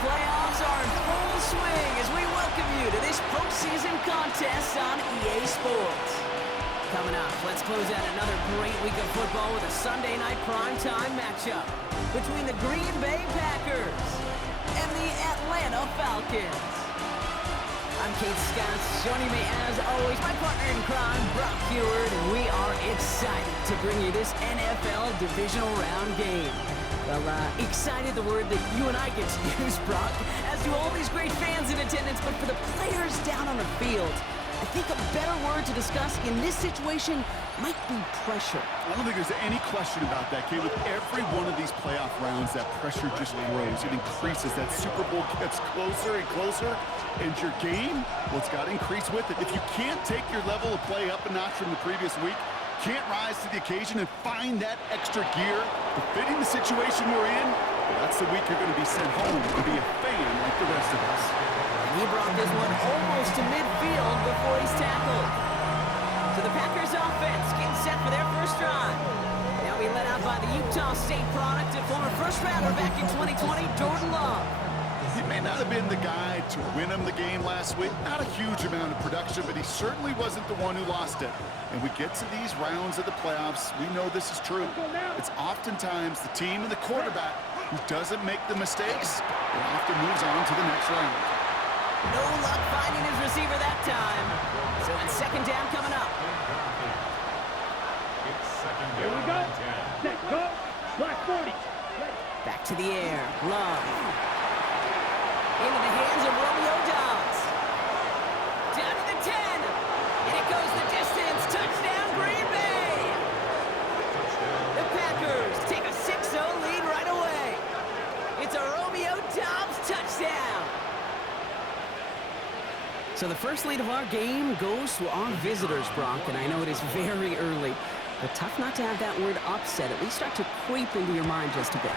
playoffs are in full swing as we welcome you to this postseason contest on EA Sports. Coming up, let's close out another great week of football with a Sunday night primetime matchup between the Green Bay Packers and the Atlanta Falcons. I'm Kate Scott, joining me as always, my partner in crime, Brock Heward, and we are excited to bring you this NFL Divisional Round game. Well, excited, the word that you and I get to use, Brock, as do all these great fans in attendance, but for the players down on the field, I think a better word to discuss in this situation might be pressure. I don't think there's any question about that, Kate. With every one of these playoff rounds, that pressure just grows. It increases. That Super Bowl gets closer and closer. And your game, well, it's got to increase with it. If you can't take your level of play up a notch from the previous week, can't rise to the occasion and find that extra gear befitting the situation we're in, well, that's the week you're going to be sent home to be a fan like the rest of us. He brought this one almost to midfield before he's tackled. So the Packers offense getting set for their first drive. They'll be led out by the Utah State product and former first-rounder back in 2020, Jordan Love. He may not have been the guy to win him the game last week. Not a huge amount of production, but he certainly wasn't the one who lost it. And we get to these rounds of the playoffs, we know this is true. It's oftentimes the team and the quarterback who doesn't make the mistakes and often moves on to the next round. No luck finding his receiver that time. So it's second down coming up. Here we go. Set, go. Slack 40. Back to the air. Love. Into the hands of Romeo Dobbs. Down to the 10. And it goes the distance. Touchdown, Green Bay. The Packers take a 6-0 lead right away. It's a Romeo Dobbs touchdown. So the first lead of our game goes to our visitors, Brock, and I know it is very early, but tough not to have that word upset at least start to creep into your mind just a bit.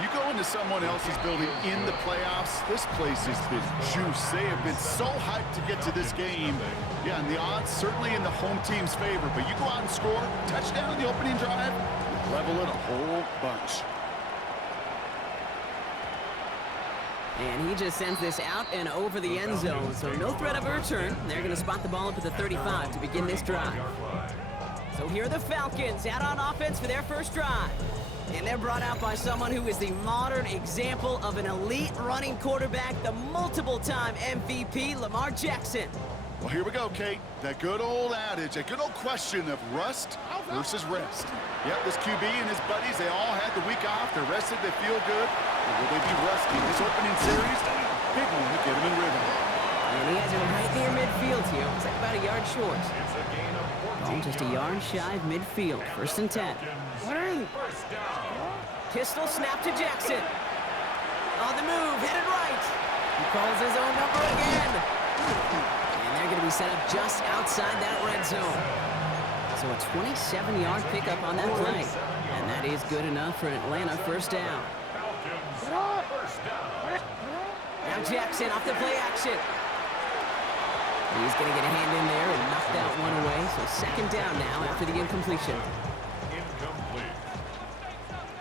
You go into someone else's building in the playoffs, this place has been juice. They have been so hyped to get to this game. Yeah, and the odds certainly in the home team's favor, but you go out and score, touchdown in the opening drive, level it a whole bunch. And he just sends this out and over the end zone, so no threat of a return. They're going to spot the ball up at the 35 to begin this drive. So here are the Falcons out on offense for their first drive. And they're brought out by someone who is the modern example of an elite running quarterback, the multiple-time MVP, Lamar Jackson. Well, here we go, Kate. That good old adage, that good old question of rust versus rest. Yep, this QB and his buddies, they all had the week off. They're rested, they feel good. Or will they be rusty? This opening series, big one to get them in rhythm. And he has it right near midfield here. It's like about a yard short. Ball just a yard shy of midfield. First and 10. Pistol snap to Jackson. On the move, headed right. He calls his own number again. And they're going to be set up just outside that red zone. So a 27-yard pickup on that play. And that is good enough for an Atlanta first down. Now Jackson off the play action. He's going to get a hand in there and knock that one away. So second down now after the incompletion. Incomplete.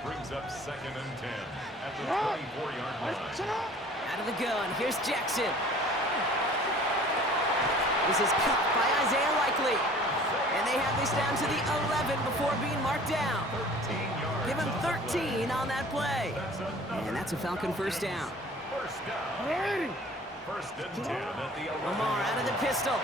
Brings up second and 10 at the 24-yard line. Out of the gun, here's Jackson. This is caught by Isaiah Likely. And they have this down to the 11 before being marked down. Give him 13 on that play. And that's a Falcon first down. First and 10 at the 11. Lamar out of the pistol.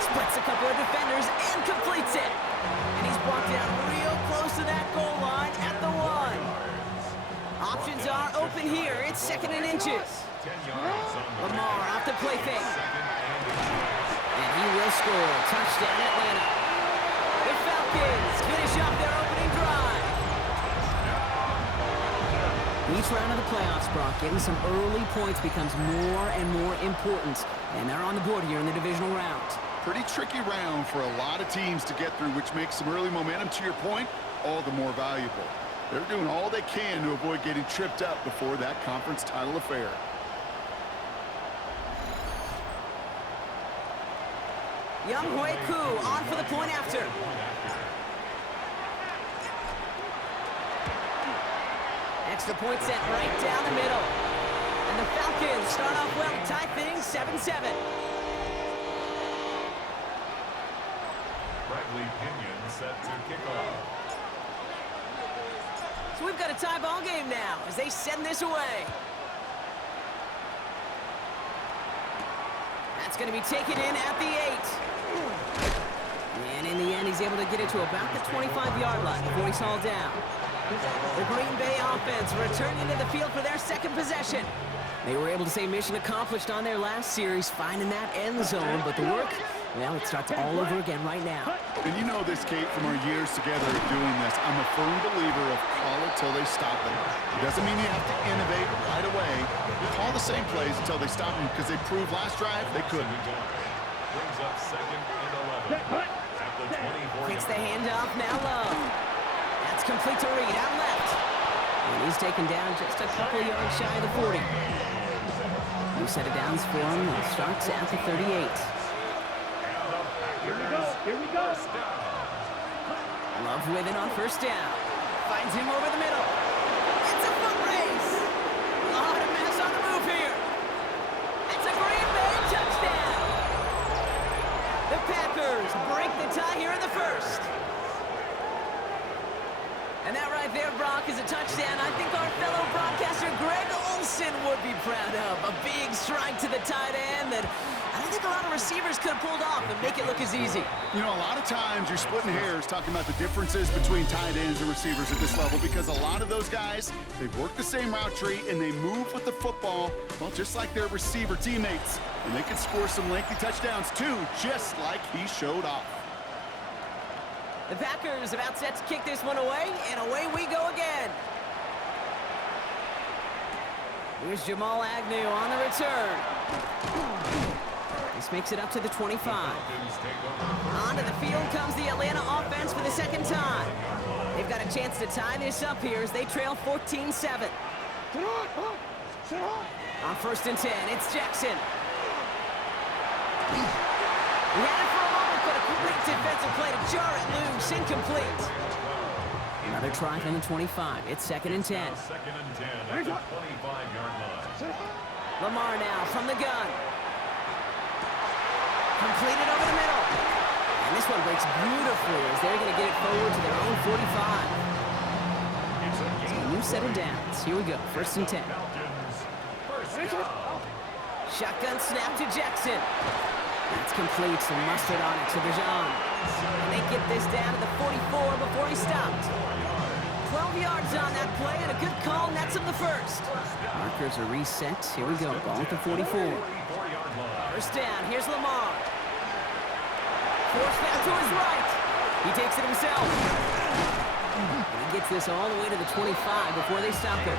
Splits a couple of defenders and completes it. And he's brought down real close to that goal line at the 1. Options are open here. It's second and inches. Lamar off the play fake. And he will score. Touchdown Atlanta. The Falcons finish off their opening drive. Each round of the playoffs, Brock, getting some early points becomes more and more important. And they're on the board here in the divisional round. Pretty tricky round for a lot of teams to get through, which makes some early momentum, to your point, all the more valuable. They're doing all they can to avoid getting tripped up before that conference title affair. Young Hui Koo on for the point after. Extra point sent right down the middle. And the Falcons start off well to tie things 7-7. Bradley Pinion set to kick off. So we've got a tie ball game now as they send this away. That's going to be taken in at the 8. And in the end, he's able to get it to about the 25-yard line before he's hauled down. The Green Bay offense returning to the field for their second possession. They were able to say mission accomplished on their last series, finding that end zone, but the work, well, it starts all over again right now. And you know this, Kate, from our years together of doing this. I'm a firm believer of call it till they stop it. It doesn't mean you have to innovate right away. Call the same plays until they stop them, because they proved last drive they couldn't. Brings up 2nd and 11 at the 24. Gets the handoff now low. That's complete to Reed out left. And he's taken down just a couple yards shy of the 40. New set of downs for him. It starts at the 38. Here we go. Love with it on first down. Finds him over the middle. It's a foot race. Oh, and a mess on the move here. It's a Green Bay touchdown. The Packers break the tie here in the first. And that right there, Brock, is a touchdown I think our fellow broadcaster Greg Olsen would be proud of. A big strike to the tight end that I don't think a lot of receivers could have pulled off and make it look as easy. You know, a lot of times you're splitting hairs talking about the differences between tight ends and receivers at this level, because a lot of those guys, they work the same route tree and they move with the football, well, just like their receiver teammates. And they can score some lengthy touchdowns too, just like he showed off. The Packers about set to kick this one away, and away we go again. Here's Jamal Agnew on the return. This makes it up to the 25. Onto the field comes the Atlanta offense for the second time. They've got a chance to tie this up here as they trail 14-7. On 1st and 10, it's Jackson. He had it for a moment, but a great defensive play to jar it loose, incomplete. Another try from the 25. It's 2nd and 10. 2nd and 10 at the 25-yard line. Lamar now from the gun. Completed over the middle. And this one breaks beautifully as they're going to get it forward to their own 45. So a new set of downs. Here we go. 1st and 10. Shotgun snap to Jackson. That's complete. Some mustard on it to Bijan. They get this down to the 44 before he stopped. 12 yards on that play and a good call nets him the first. Markers are reset. Here we go. Ball at the 44. First down. Here's Lamar. Forced down to his right. He takes it himself. And he gets this all the way to the 25 before they stop it.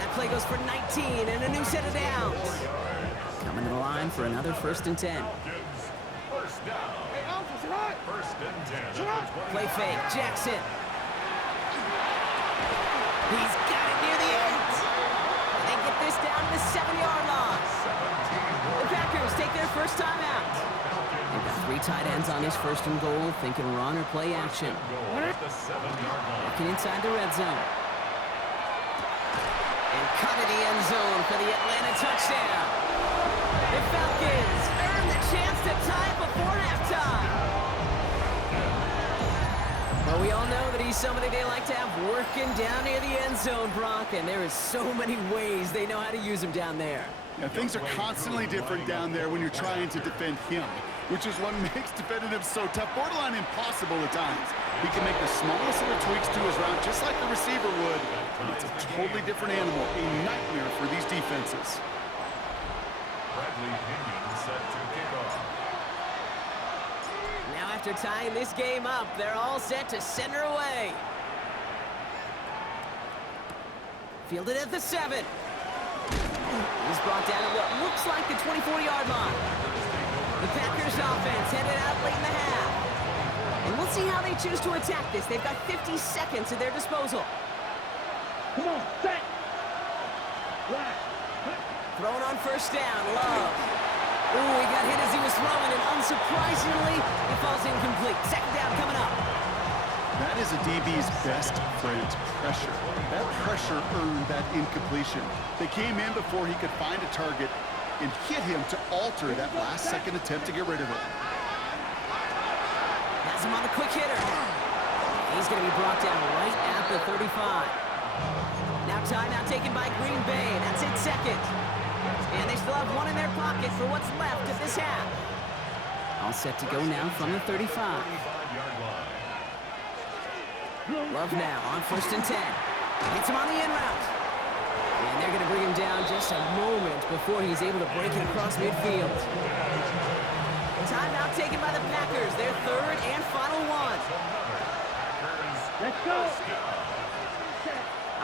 That play goes for 19 and a new set of downs. Coming to the line for another 1st and 10. First down. 1st and 10. Play fake. Jackson. He's got it near the 8. And they get this down to the 7-yard line. The Packers take their first time out. They've got 3 tight ends on this 1st and goal, thinking run or play action. Looking inside the red zone. And cut in the end zone for the Atlanta touchdown. The Falcons earn the chance to tie it before halftime. Well, we all know that he's somebody they like to have working down near the end zone, Brock, and there is so many ways they know how to use him down there. Yeah, things are constantly different down there when you're trying to defend him, which is what makes defending him so tough, borderline impossible at times. He can make the smallest little tweaks to his route, just like the receiver would, and it's a totally different animal, a nightmare for these defenses. Bradley Pinion set to kick off. Now after tying this game up, they're all set to send her away. Fielded at the 7. He's brought down at what looks like the 24-yard line. The Packers offense headed out late in the half. And we'll see how they choose to attack this. They've got 50 seconds at their disposal. Come on, set. Thrown on first down, Love. Ooh, he got hit as he was throwing, and unsurprisingly, it falls incomplete. 2nd down coming up. That is a DB's best friend, pressure. That pressure earned that incompletion. They came in before he could find a target and hit him to alter that last-second attempt to get rid of it. Has him on a quick hitter. He's going to be brought down right at the 35. Now timeout taken by Green Bay. That's it second. And they still have one in their pocket for what's left of this half. All set to go now from the 35. Love now on 1st and 10. Hits him on the in route. And they're going to bring him down just a moment before he's able to break it across midfield. Timeout taken by the Packers. Their 3rd and final one. Let's go.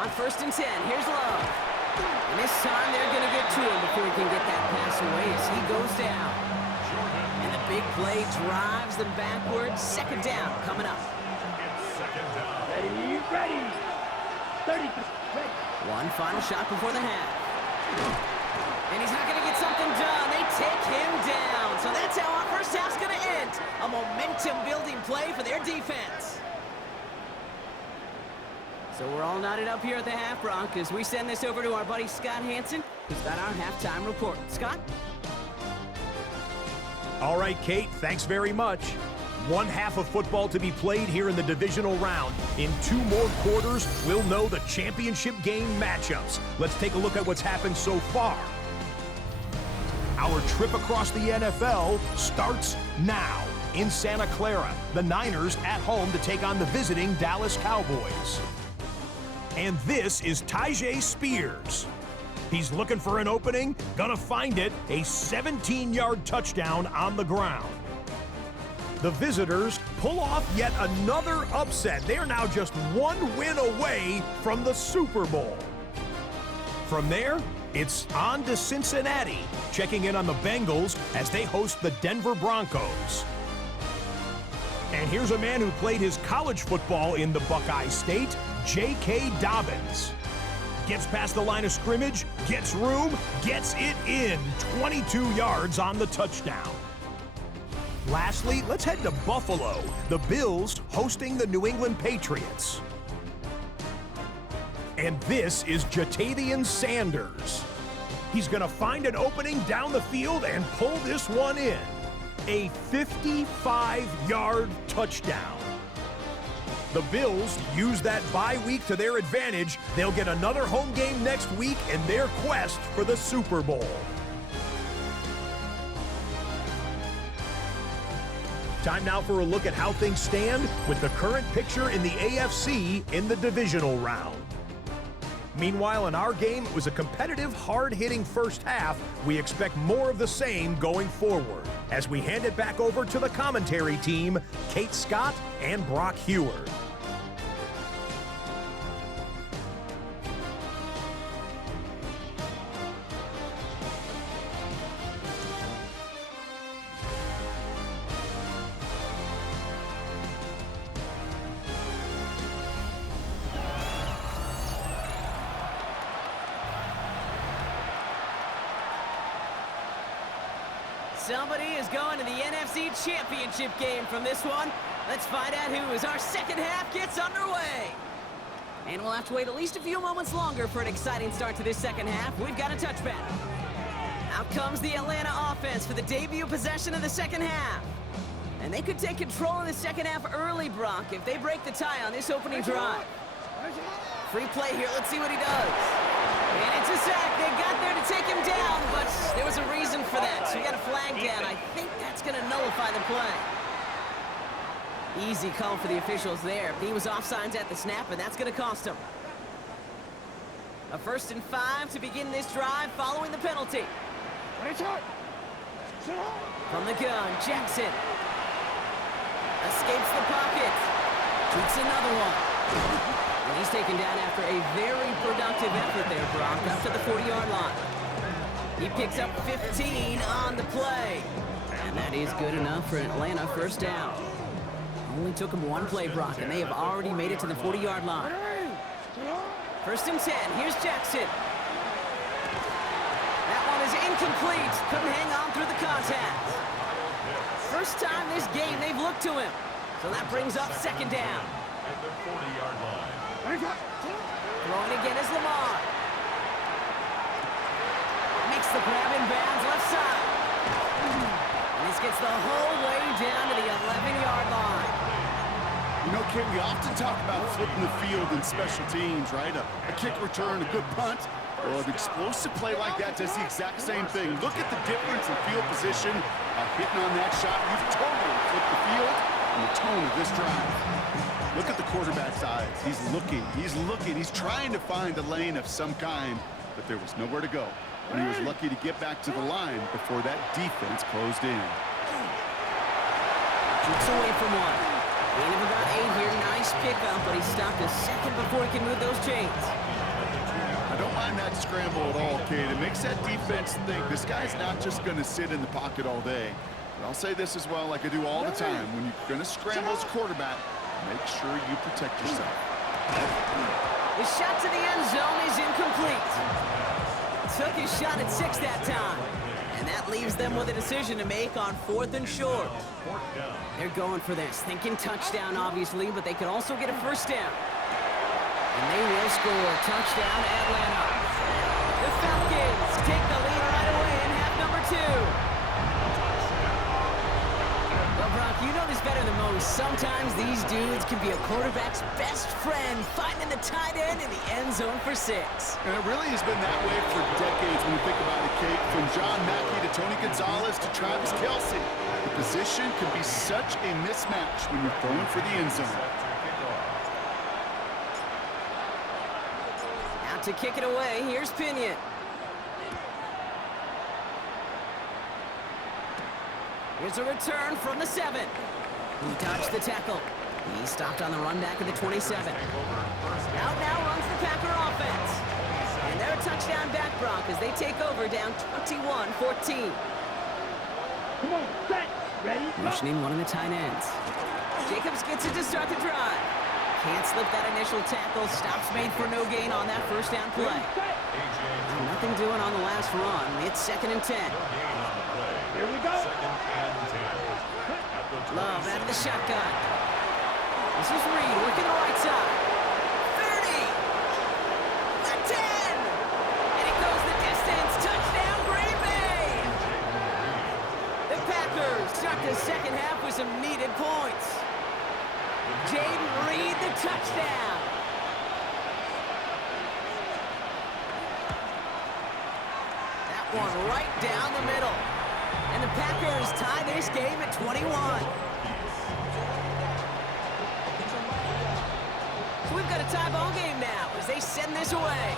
On 1st and 10, here's Love. And this time they're going to get to him before he can get that pass away as he goes down. And the big play drives them backwards. 2nd down coming up. Ready. 30. Ready. One final shot before the half. And he's not going to get something done. They take him down. So that's how our first half's going to end. A momentum-building play for their defense. So we're all knotted up here at the half, Brock, as we send this over to our buddy Scott Hansen, who's got our halftime report. Scott? All right, Kate, thanks very much. One half of football to be played here in the divisional round. In 2 more quarters, we'll know the championship game matchups. Let's take a look at what's happened so far. Our trip across the NFL starts now. In Santa Clara, the Niners at home to take on the visiting Dallas Cowboys. And this is Tyjae Spears. He's looking for an opening, gonna find it, a 17-yard touchdown on the ground. The visitors pull off yet another upset. They are now just 1 win away from the Super Bowl. From there, it's on to Cincinnati, checking in on the Bengals as they host the Denver Broncos. And here's a man who played his college football in the Buckeye State, J.K. Dobbins. Gets past the line of scrimmage, gets room, gets it in, 22 yards on the touchdown. Lastly, let's head to Buffalo. The Bills hosting the New England Patriots. And this is Jatavian Sanders. He's going to find an opening down the field and pull this one in. A 55-yard touchdown. The Bills use that bye week to their advantage. They'll get another home game next week in their quest for the Super Bowl. Time now for a look at how things stand with the current picture in the AFC in the divisional round. Meanwhile, in our game, it was a competitive, hard-hitting first half. We expect more of the same going forward as we hand it back over to the commentary team, Kate Scott and Brock Heward. Somebody is going to the NFC Championship game from this one. Let's find out who as our second half gets underway. And we'll have to wait at least a few moments longer for an exciting start to this second half. We've got a touchback. Out comes the Atlanta offense for the debut possession of the second half. And they could take control of the second half early, Brock, if they break the tie on this opening drive. Free play here. Let's see what he does. And it's a sack. They got there to take him down, but there was a reason for that. So we got a flag down. I think that's going to nullify the play. Easy call for the officials there. He was offsides at the snap, and that's going to cost him. A 1st and 5 to begin this drive following the penalty. From the gun, Jackson. Escapes the pocket. Shoots another one. And he's taken down after a very productive effort there, Brock, up to the 40-yard line. He picks up 15 on the play. And that is good enough for Atlanta first down. Only took him one play, Brock, and they have already made it to the 40-yard line. 1st and 10. Here's Jackson. That one is incomplete. Couldn't hang on through the contact. First time this game they've looked to him. So that brings up 2nd down. at the 40-yard line. Throwing again is Lamar. Makes the grab in bounds left side. And this gets the whole way down to the 11-yard line. You know, Kate, we often talk about flipping the field in special teams, right? A kick return, a good punt. Well, an explosive play like that does the exact same thing. Look at the difference in field position. Hitting on that shot, you've totally flipped the field and the tone of this drive. Look at the quarterback's eyes. He's looking, he's trying to find a lane of some kind, but there was nowhere to go. And he was lucky to get back to the line before that defense closed in. Keeps away from one. Gain of about 8 here. Nice pickup, but he stopped a second before he could move those chains. I don't mind that scramble at all, Kate. It makes that defense think this guy's not just going to sit in the pocket all day. But I'll say this as well, like I do all the time. When you're going to scramble as a quarterback, make sure you protect yourself. His shot to the end zone is incomplete. Took his shot at 6 that time. And that leaves them with a decision to make on 4th and short. They're going for this, thinking touchdown, obviously, but they could also get a first down. And they will score. Touchdown, Atlanta. The Falcons take the lead right away in half number 2. Well, Brock, you know this better than most. Sometimes these dudes can be a quarterback's best friend, finding the tight end in the end zone for 6. And it really has been that way for decades when you think about it, Kate. From John Mackey to Tony Gonzalez to Travis Kelce. The position can be such a mismatch when you're throwing for the end zone. To kick it away, here's Pinion. Here's a return from the 7. He dodged the tackle. He stopped on the run back of the 27. Out now runs the Packer offense. And they're a touchdown back, Brock, as they take over down 21-14. Come on, set, ready, go. Motioning one of the tight ends. Jacobs gets it to start the drive. Can't slip that initial tackle. Stops made for no gain on that first down play. Nothing doing on the last run. It's 2nd and 10. Here we go. Love out of the shotgun. This is Reed working the right side. 30. The 10. And it goes the distance. Touchdown, Green Bay. The Packers start the second half with some needed points. Jaden Reed, the touchdown. That one right down the middle. And the Packers tie this game at 21. So we've got a tie ball game now as they send this away.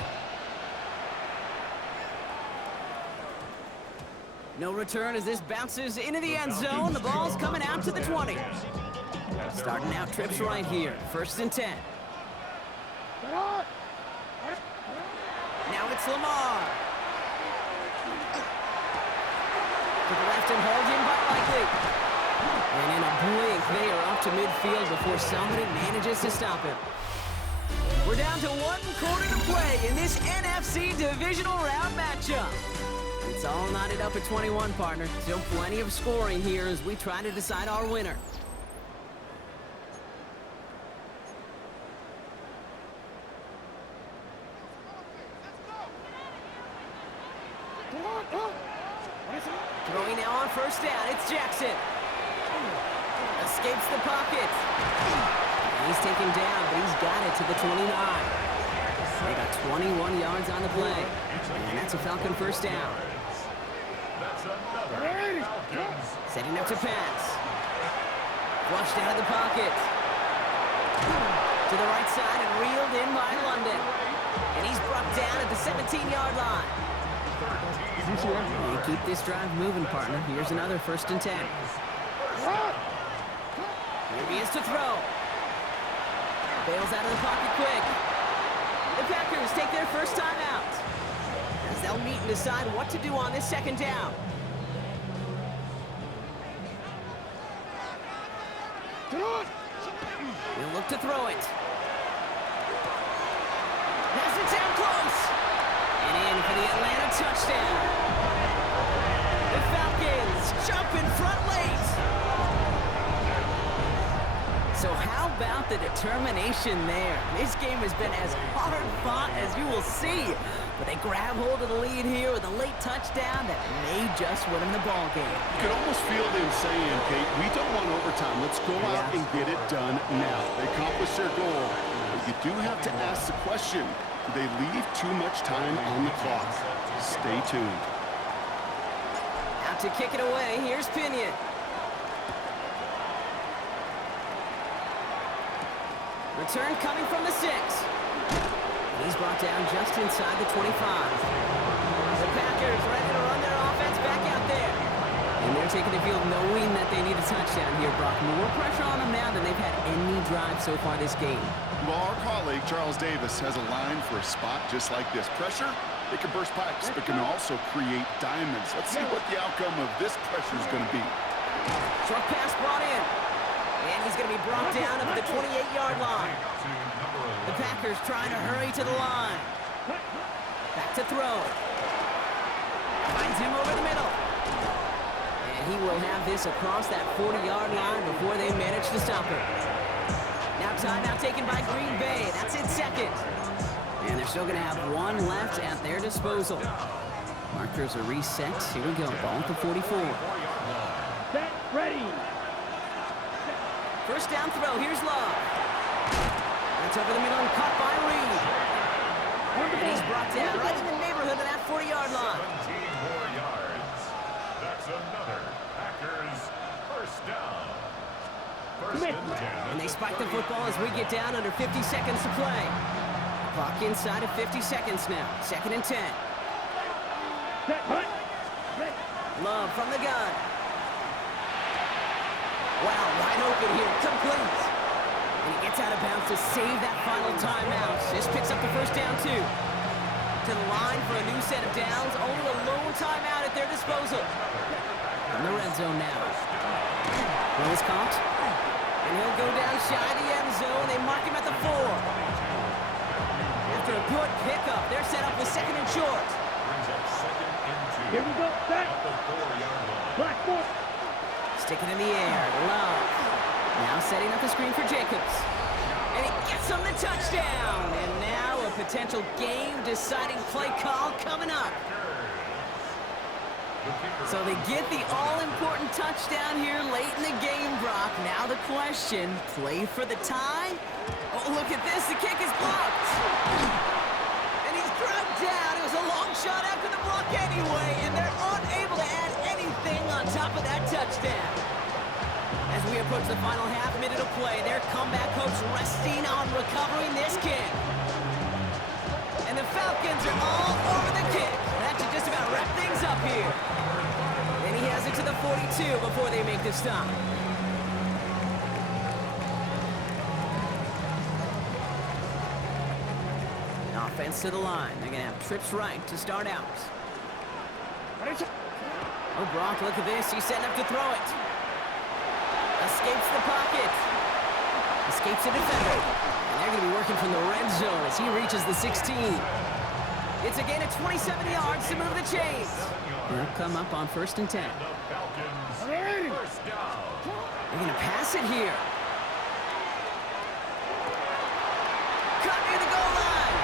No return as this bounces into the end zone. The ball's coming out to the 20. Starting out trips right here. 1st and 10. Now it's Lamar. To the left and hauled in by Likely. And in a blink, they are up to midfield before somebody manages to stop him. We're down to 1 quarter to play in this NFC divisional round matchup. It's all knotted up at 21, partner. Still plenty of scoring here as we try to decide our winner. Throwing now on 1st down, it's Jackson. Escapes the pocket. He's taken down, but he's got it to the 29. They got 21 yards on the play. And that's a Falcon first down. Setting up to pass. Flushed out of the pocket. To the right side and reeled in by London. And he's brought down at the 17-yard line. And keep this drive moving, partner. Here's another 1st and 10. Here he is to throw. Bails out of the pocket quick. The Packers take their first time out as they'll meet and decide what to do on this 2nd down. He'll look to throw it. Has it down close. And in for the Atlanta touchdown. The Falcons jump in front late. So how about the determination there? This game has been as hard-fought as you will see. But they grab hold of the lead here with a late touchdown that may just win them the ball game. You can almost feel them saying, Kate, we don't want overtime. Let's go out and get it done now. They accomplished their goal. But you do have to ask the question, do they leave too much time on the clock? Stay tuned. Out to kick it away, here's Pinion. Return coming from the 6. He's brought down just inside the 25. The Packers ready to run their offense back out there. And they're taking the field knowing that they need a touchdown here, Brock. More pressure on them now than they've had any drive so far this game. Well, our colleague, Charles Davis, has a line for a spot just like this. Pressure, it can burst pipes, but can also create diamonds. Let's see what the outcome of this pressure is going to be. Short pass brought in. And he's going to be brought down at the 28-yard line. The Packers trying to hurry to the line. Back to throw. Finds him over the middle. And he will have this across that 40-yard line before they manage to stop him. Now timeout taken by Green Bay. That's in second. And they're still going to have one left at their disposal. Markers are reset. Here we go. Ball at the 44. Set, ready. First down throw. Here's Love. That's over the middle and caught by Reed. And he's brought down right in the neighborhood of that 40-yard line. 17 more yards. That's another Packers first down. First and 10. And they spike the football as we get down under 50 seconds to play. Clock inside of 50 seconds now. Second and 10. Set, hut. Ready. Love from the gun. Wow, wide open here. Complete. And he gets out of bounds to save that final timeout. This picks up the first down, too. To the line for a new set of downs. Only a lone timeout at their disposal. In the red zone now. Well, is caught. And he'll go down shy of the end zone. They mark him at the 4. After a good pickup, they're set up with second and short. Brings up second and 2. Here we go, set. At the 4-yard line. Black foot. Stick it in the air. Love. Now setting up the screen for Jacobs. And he gets him the touchdown. And now a potential game-deciding play call coming up. So they get the all-important touchdown here late in the game, Brock. Now the question, play for the tie? Oh, look at this. The kick is blocked. And he's dragged down. It was a long shot after the block anyway, and they're unable to add anything on top of that touchdown. As we approach the final half minute of play, their comeback hopes resting on recovering this kick. And the Falcons are all over the kick. That should just about wrap things up here. And he has it to the 42 before they make the stop. Offense to the line. They're going to have trips right to start out. Oh, Brock, look at this. He's setting up to throw it. Escapes the pocket. Escapes the defender. And they're going to be working from the red zone as he reaches the 16. It's a gain of 27 yards to move the chains. They'll come up on first and 10. They're going to pass it here. Cut near the goal line.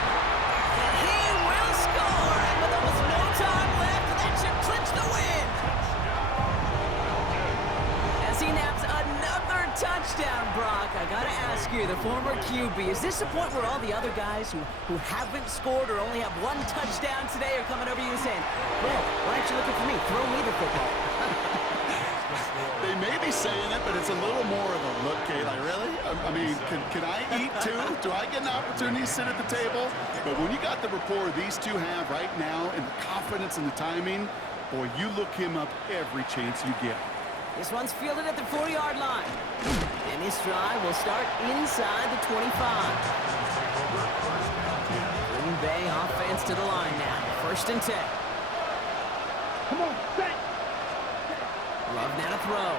And he will score. And with almost no time left, that should clinch the win. As he naps another touchdown, Brock. I got to ask you, the former QB, is this the point where all the other guys who haven't scored or only have one touchdown today are coming over you and saying, bro, why aren't you looking for me? Throw me the football. They may be saying it, but it's a little more of a look, Kate. Like, really? I mean, can I eat too? Do I get an opportunity to sit at the table? But when you got the rapport these two have right now and the confidence and the timing, boy, you look him up every chance you get. This one's fielded at the 4-yard line. And this drive will start inside the 25. Green Bay offense to the line now. First and 10. Come on, set. Love now to throw.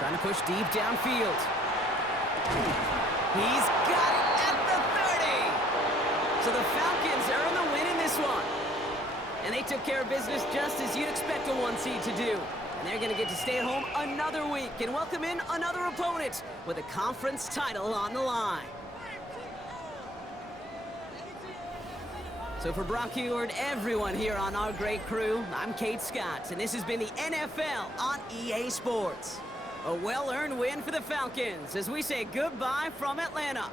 Trying to push deep downfield. He's got it at the 30. So the Falcons earn the win in this one. And they took care of business just as you'd expect a 1 seed to do. And they're going to get to stay at home another week and welcome in another opponent with a conference title on the line. So for Brock Hugher and everyone here on our great crew, I'm Kate Scott, and this has been the NFL on EA Sports. A well-earned win for the Falcons as we say goodbye from Atlanta.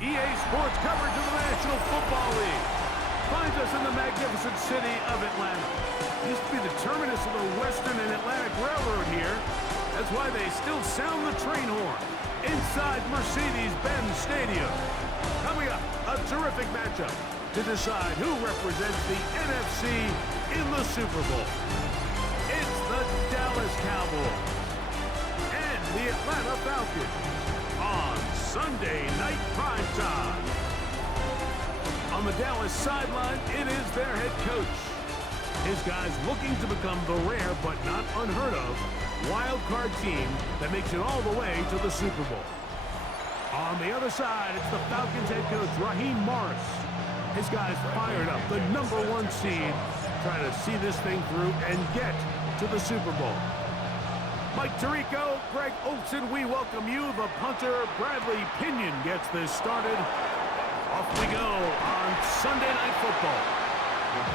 EA Sports coverage of the National Football League finds us in the magnificent city of Atlanta. Used to be the terminus of the Western and Atlantic Railroad here. That's why they still sound the train horn inside Mercedes-Benz Stadium. Coming up, a terrific matchup to decide who represents the NFC in the Super Bowl. It's the Dallas Cowboys and the Atlanta Falcons on Sunday Night Prime Time. On the Dallas sideline, it is their head coach. His guys looking to become the rare but not unheard of wild card team that makes it all the way to the Super Bowl. On the other side, it's the Falcons head coach, Raheem Morris. His guys fired up, the #1 seed, trying to see this thing through and get to the Super Bowl. Mike Tirico, Greg Olson, we welcome you. The punter, Bradley Pinion, gets this started. Off we go on Sunday Night Football.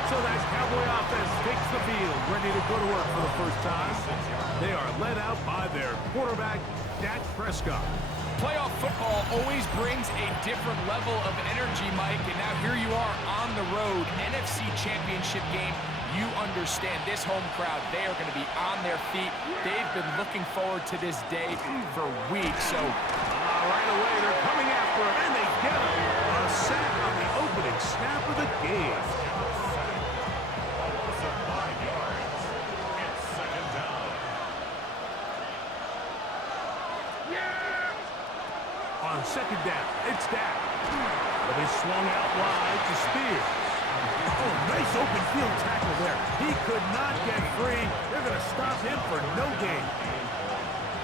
So that Cowboy offense takes the field, ready to go to work for the first time. They are led out by their quarterback, Dak Prescott. Playoff football always brings a different level of energy, Mike, and now here you are on the road, NFC Championship game. You understand this home crowd, they are going to be on their feet. They've been looking forward to this day for weeks. So right away, they're coming after him, and they get him. A sack on the opening snap of the game. Loss of 5 yards. It's second down. On second down, it's Dak. But he swung out wide to Spears. Oh, nice open field tackle there. He could not get free. They're going to stop him for no gain.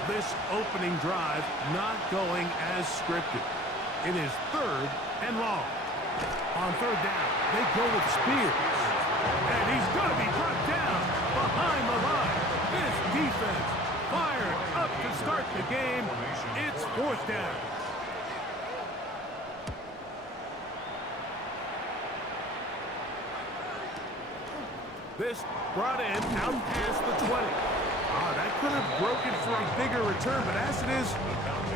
This opening drive not going as scripted. It is 3rd and long. On 3rd down, they go with Spears. And he's going to be brought down behind the line. This defense fired up to start the game. It's 4th down. This brought in out past the 20. That could have broken for a bigger return, but as it is,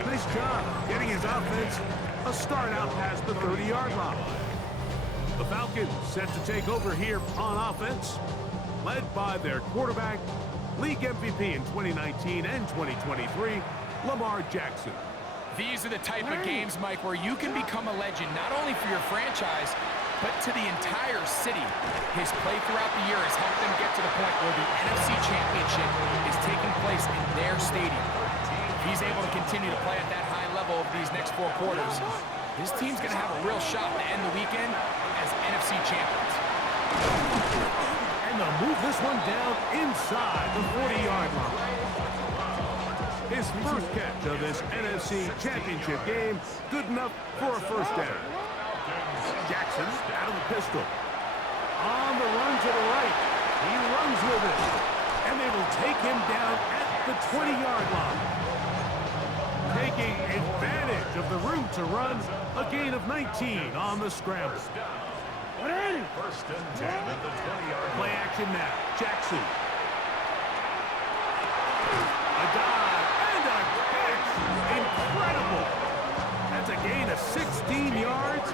nice job getting his offense a start out past the 30-yard line. The Falcons set to take over here on offense, led by their quarterback, league MVP in 2019 and 2023, Lamar Jackson. these are the type of games, Mike, where you can become a legend, not only for your franchise, but to the entire city. His play throughout the year has helped them get to the point where the NFC Championship is taking place in their stadium. If he's able to continue to play at that high level over these next 4 quarters, his team's going to have a real shot to end the weekend as NFC champions. And they'll move this one down inside the 40-yard line. His first catch of this NFC Championship game, good enough for a first down. Jackson out of the pistol. On the run to the right. He runs with it. And they will take him down at the 20-yard line. Taking advantage of the room to run, a gain of 19 on the scramble. First and 10 at the 20-yard line. Play action now. Jackson. A dive and a catch. Incredible. That's a gain of 16 yards,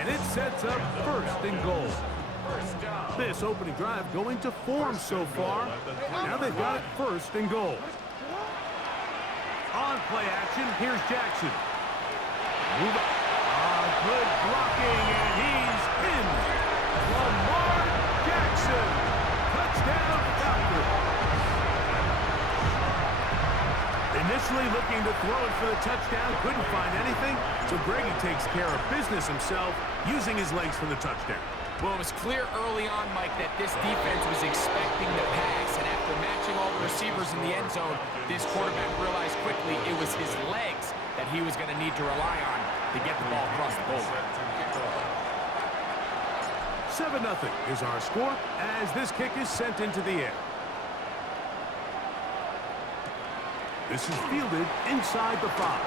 and it sets up first and goal. This opening drive going to form so far. Now they've got it first and goal. On play action, here's Jackson. Move up. Good blocking, and he's in. Lamar Jackson. Touchdown, Falcons. Initially looking to throw it for the touchdown, couldn't find anything, so Greggy takes care of business himself, using his legs for the touchdown. Well, it was clear early on, Mike, that this defense was expecting the pass, and after matching all the receivers in the end zone, this quarterback realized quickly it was his legs that he was going to need to rely on to get the ball across the goal. 7-0 is our score as this kick is sent into the air. This is fielded inside the 5.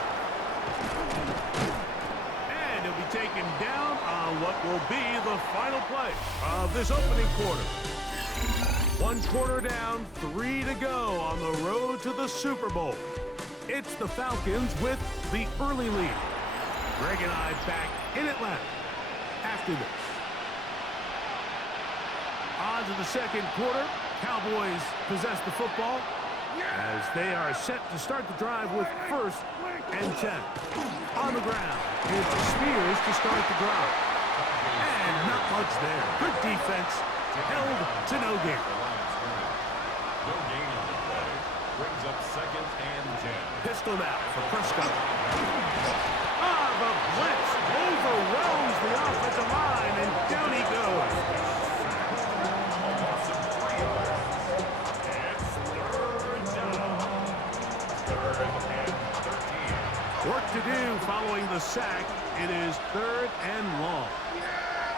And it'll be taken down on what will be the final play of this opening quarter. 1 quarter down, 3 to go on the road to the Super Bowl. It's the Falcons with the early lead. Greg and I back in Atlanta after this. On to the second quarter. Cowboys possess the football as they are set to start the drive with first and 10. On the ground, it's Spears to start the drive. And not much there. Good defense, held to no gain. No gain on the play. Brings up second and 10. Pistol now for Prescott. The blitz overwhelms the offensive line, and down he goes. Work to do following the sack. It is 3rd and long.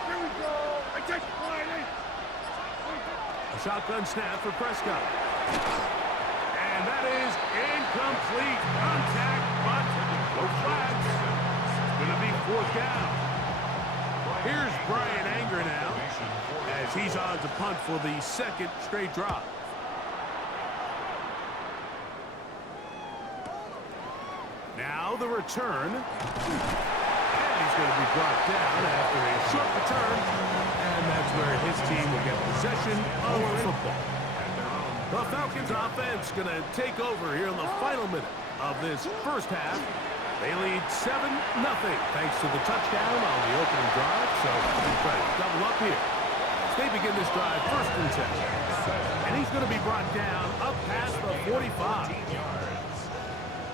Here we go. I take the play. A shotgun snap for Prescott. And that is incomplete. Contact, but no flags. Going to be 4th down. Here's Brian Anger now as he's on to punt for the 2nd straight drive. Now the return. And he's going to be brought down after a short return. And that's where his team will get possession of the football. The Falcons offense going to take over here in the final minute of this first half. They lead 7-0 thanks to the touchdown on the opening drive. So they're trying to double up here as they begin this drive first and 10. And he's going to be brought down up past the 45.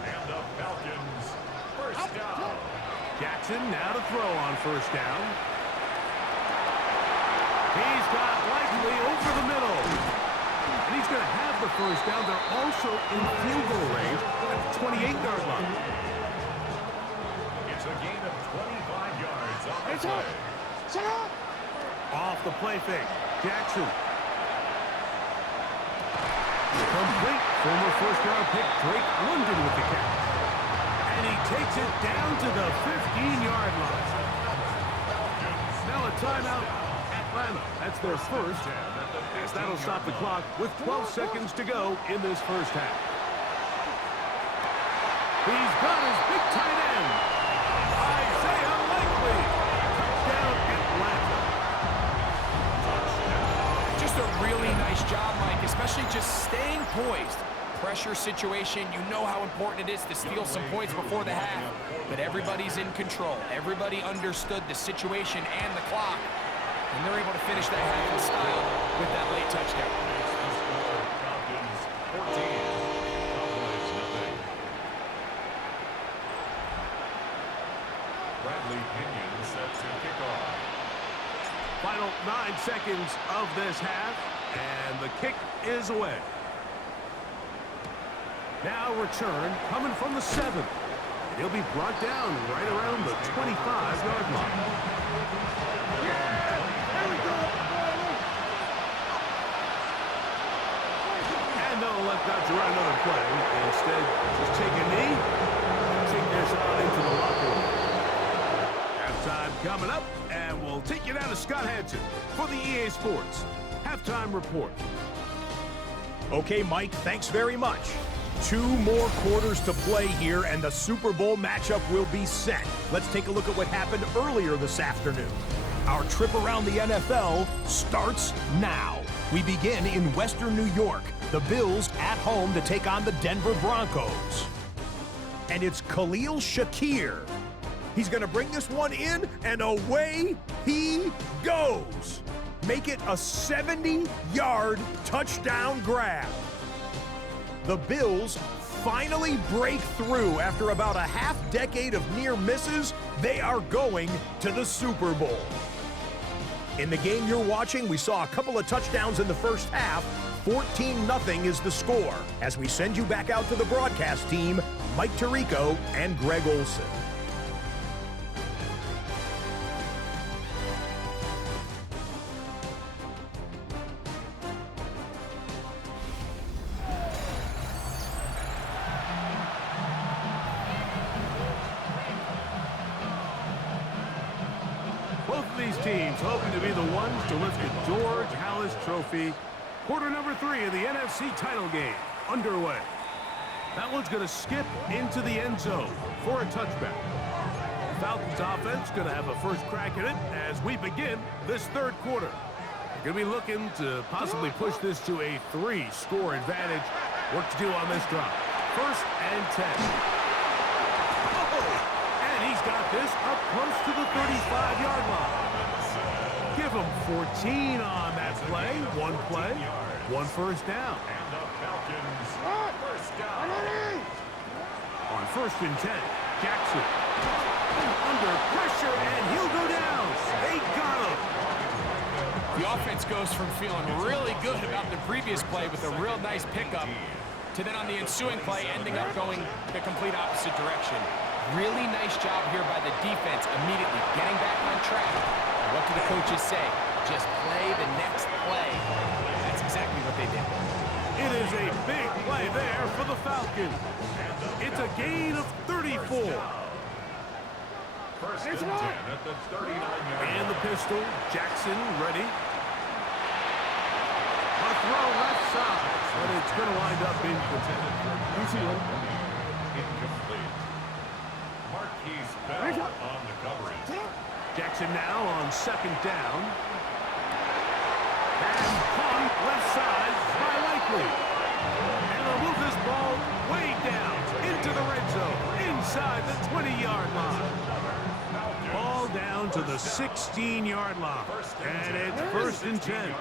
And the Falcons first down. Jackson now to throw on first down. He's got Likely over the middle. And he's going to have the first down. They're also in field goal range at the 28-yard line. It's a gain of 25 yards on the play. Off the play fake. Jackson. Complete. Former first-round pick Drake London with the catch. And he takes it down to the 15-yard line. Now a timeout. Atlanta. That's their first. As that'll stop the clock with 12 seconds to go in this first half. He's got his big tight end. Isaiah Likely. Touchdown Atlanta. Just a really nice job, Mike, especially just staying poised. Pressure situation, you know how important it is to steal some points before the half, but everybody's in control. Everybody understood the situation and the clock, and they're able to finish that half in style with that late touchdown. Falcons 14. Cowboys nothing. Bradley Pinion set to kick off. Final 9 seconds of this half, and the kick is away. Now return coming from the 7. He'll be brought down right around the 25-yard line. And they'll elect not to run another play. Instead, just take a knee and take this on into the locker room. Halftime coming up, and we'll take you down to Scott Hansen for the EA Sports Halftime Report. Okay, Mike, thanks very much. 2 more quarters to play here, and the Super Bowl matchup will be set. Let's take a look at what happened earlier this afternoon. Our trip around the NFL starts now. We begin in Western New York. The Bills at home to take on the Denver Broncos. And it's Khalil Shakir. He's going to bring this one in, and away he goes. Make it a 70-yard touchdown grab. The Bills finally break through after about a half-decade of near misses. They are going to the Super Bowl. In the game you're watching, we saw a couple of touchdowns in the first half. 14-0 is the score. As we send you back out to the broadcast team, Mike Tirico and Greg Olson. Both of these teams hoping to be the ones to lift the George Halas Trophy. Quarter number 3 of the NFC title game underway. That one's going to skip into the end zone for a touchback. Falcons offense going to have a first crack at it as we begin this third quarter. They're going to be looking to possibly push this to a 3-score advantage. Work to do on this drive. 1st and 10. And he's got this up close to the 35-yard line. Give him 14 on that play. 1 play, 1 first down. And the Falcons first down. On 1st and 10, Jackson under pressure, and he'll go down. They got him. The offense goes from feeling really good about the previous play with a real nice pickup to then on the ensuing play ending up going the complete opposite direction. Really nice job here by the defense immediately getting back on track. And what do the coaches say? Just play the next play. That's exactly what they did. It is a big play there for the Falcons. It's a gain of 34. First and 10 at the 39-yard And the pistol, Jackson ready. A throw left side, but it's going to wind up incomplete. Incomplete. Marquise Bell on the coverage. Jackson now on 2nd down. And caught left side by Likely. And they'll move this ball way down into the red zone, inside the 20-yard line. Ball down to the 16-yard line. And it's 1st and 10.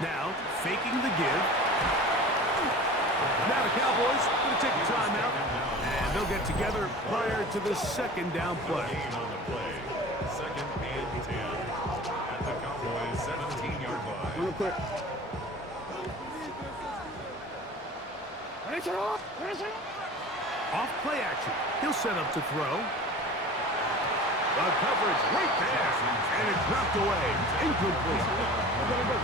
Now, faking the give. Now the Cowboys going to take a timeout. And they'll get together prior to the 2nd down play. On the play. 2nd and 10 at the Cowboys' 17-yard line. Real quick. Off play action. He'll set up to throw. The coverage right there. And it's knocked away. Incomplete.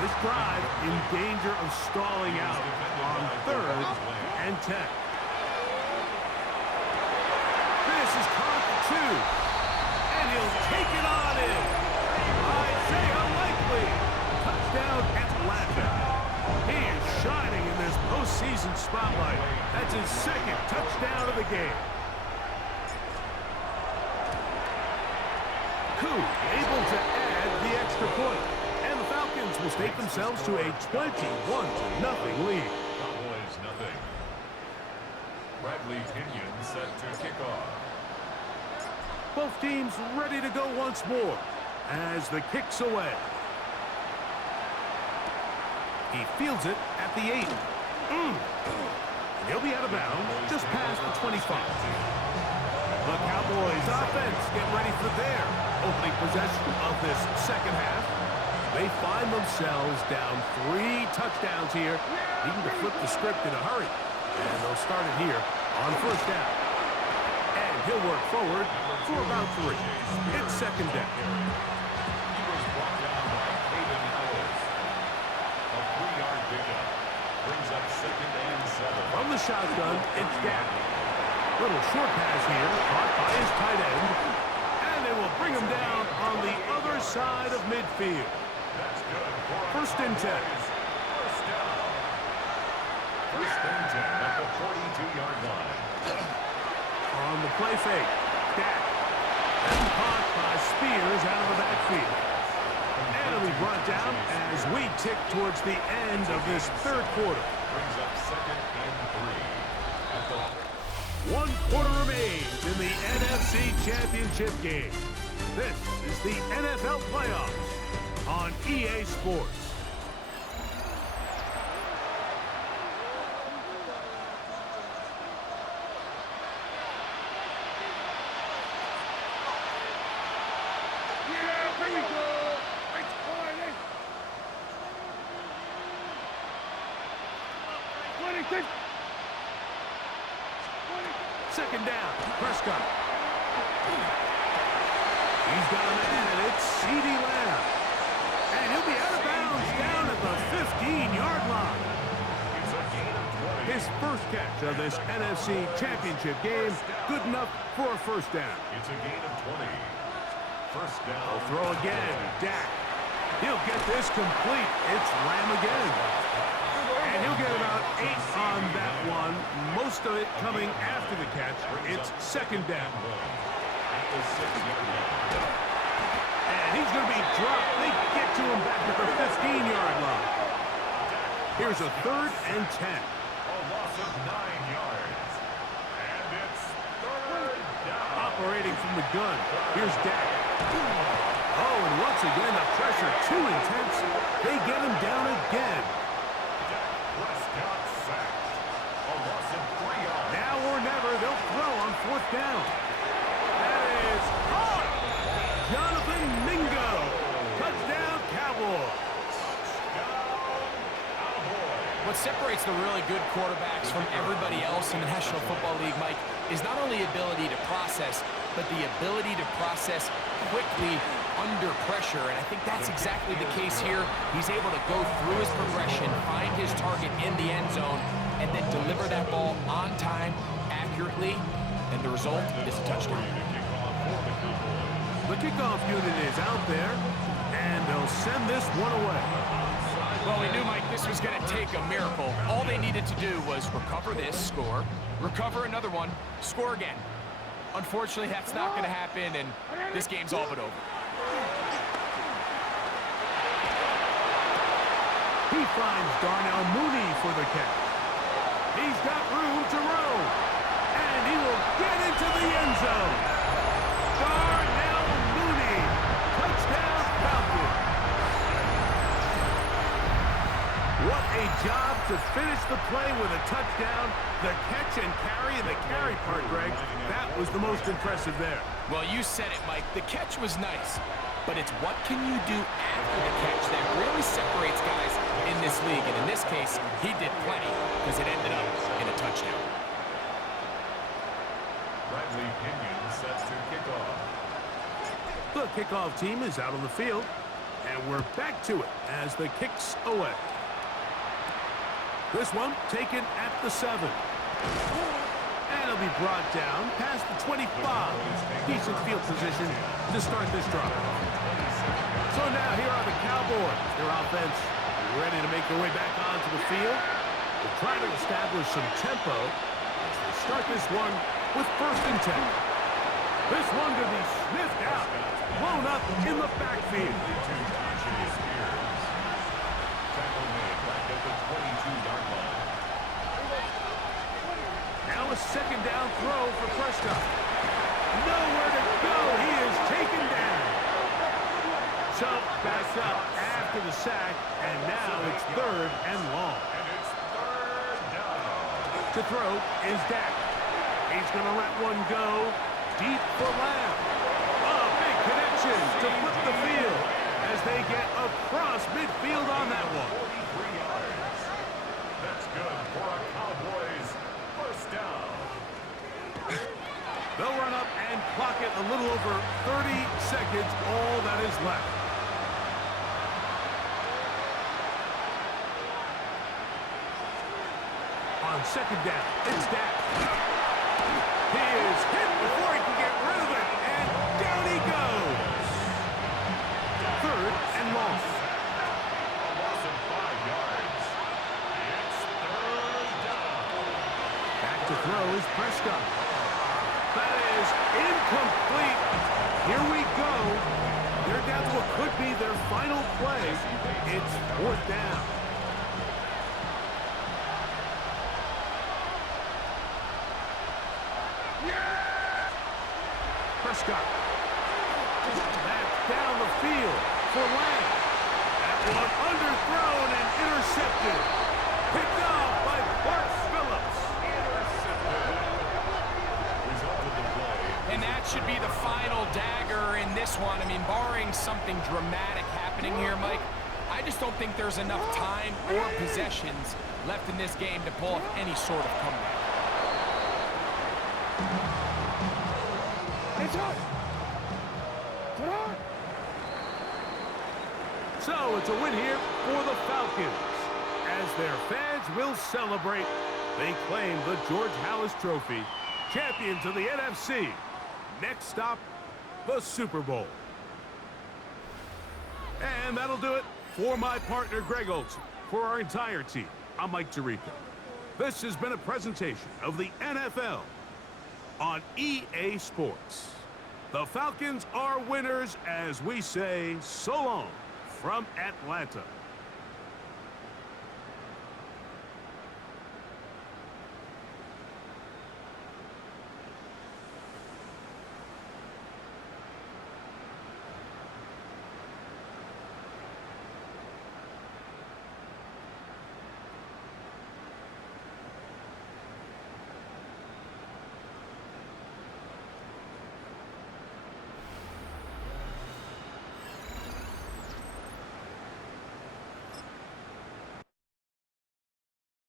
This drive in danger of stalling out on 3rd and 10. This is caught 2. And he'll take it on in. Isaiah Likely. Touchdown Atlanta. He is shining in this postseason spotlight. That's his 2nd touchdown of the game. Able to add the extra point. And the Falcons will stake themselves to a 21-0 lead. Cowboys nothing. Bradley Pinion set to kick off. Both teams ready to go once more as the kick's away. He fields it at the 8. And he'll be out of bounds just past the 25. The Cowboys offense get ready for their opening possession of this second half. They find themselves down 3 touchdowns here, needing to flip the script in a hurry. And they'll start it here on first down. And he'll work forward for about 3. It's second down. He was brought down by Caden Howells. A 3-yard pickup brings up 2nd and 7. From the shotgun, it's Dak. Little short pass here, caught by his tight end. And they will bring him down on the other side of midfield. That's good. First and 10. First down. First and 10 at the 42-yard line. On the play fake, Dak. And caught by Spears out of the backfield. And it'll be brought down as we tick towards the end of this third quarter. Brings up 2nd and 3 at the 1 quarter remains in the NFC Championship game. This is the NFL Playoffs on EA Sports. Yeah, here we go. It's climbing. 26. Second down, Prescott. He's got a man, it's CeeDee Lamb. And he'll be out of bounds down at the 15-yard line. It's a gain of 20. His first catch of this NFC Championship game, good enough for a first down. It's a gain of 20. First down. He'll throw again, Dak. He'll get this complete. It's Lamb again. And he'll get about 8 on that one, most of it coming after the catch. It's second down. At the 6-yard line. And he's going to be dropped. They get to him back at the 15-yard line. Here's a 3rd and 10. A loss of 9 yards. And it's 3rd down. Operating from the gun. Here's Dak. Oh, and once again, the pressure too intense. They get him down again. Prescott sacked. A loss of 3 yards. Now or never, they'll throw on 4th down. That is caught. Jonathan Mingo. Touchdown, Cowboys. What separates the really good quarterbacks from everybody else in the National Football League, Mike, is not only ability to process, but the ability to process quickly under pressure. And I think that's exactly the case here. He's able to go through his progression, find his target in the end zone, and then deliver that ball on time, accurately, and the result is a touchdown. The kickoff unit is out there, and they'll send this one away. Well, we knew, Mike, this was going to take a miracle. All they needed to do was recover this, score, recover another one, score again. Unfortunately, that's not going to happen, and this game's all but over. He finds Darnell Mooney for the catch. He's got room to roam, and he will get into the end zone. Darnell Mooney, touchdown Falcons. What a job to finish the play with a touchdown. The catch and carry, and the carry part, Greg, that was the most impressive there. Well, you said it, Mike. The catch was nice, but it's what can you do after the catch that really separates guys in this league. And in this case, he did plenty because it ended up in a touchdown. Bradley Pinion set to kick off. The kickoff team is out on the field, and we're back to it as the kick's away. This one taken at the 7. And it'll be brought down past the 25. Decent field position to start this drive. So now here are the Cowboys. Their offense ready to make their way back onto the field. They're trying to establish some tempo as they start this one with 1st and 10. This one could be sniffed out, blown up in the backfield. Tackle made back at the 22-yard line. Now a 2nd down throw for Prescott. Nowhere to go. He is taken down. So back up after the sack, and now it's 3rd and long. And it's 3rd down. To throw is Dak. He's going to let one go. deep for Lamar. A big connection to flip the field as they get across midfield on that one. 43 yards. That's good for a Cowboys first down. They'll run up and clock it a little over 30 seconds, all that is left. On second down, it's Dak. He is hit before he can get rid of it, and down he goes. Third and long. A loss of 5 yards. It's third down. Back to throw is Prescott. That is incomplete. Here we go. They're down to what could be their final play. It's fourth down. Prescott. That's down the field for Lamb. That one underthrown and intercepted. Picked off by Clark Phillips. And that should be the final dagger in this one. I mean, barring something dramatic happening here, Mike, I just don't think there's enough time or possessions left in this game to pull off any sort of comeback. It's on. Get on. So it's a win here for the Falcons. As their fans will celebrate, they claim the George Halas Trophy, champions of the NFC. Next stop, the Super Bowl. And that'll do it for my partner, Greg Olson. For our entire team, I'm Mike Tirico. This has been a presentation of the NFL on EA Sports. The Falcons are winners as we say so long from Atlanta.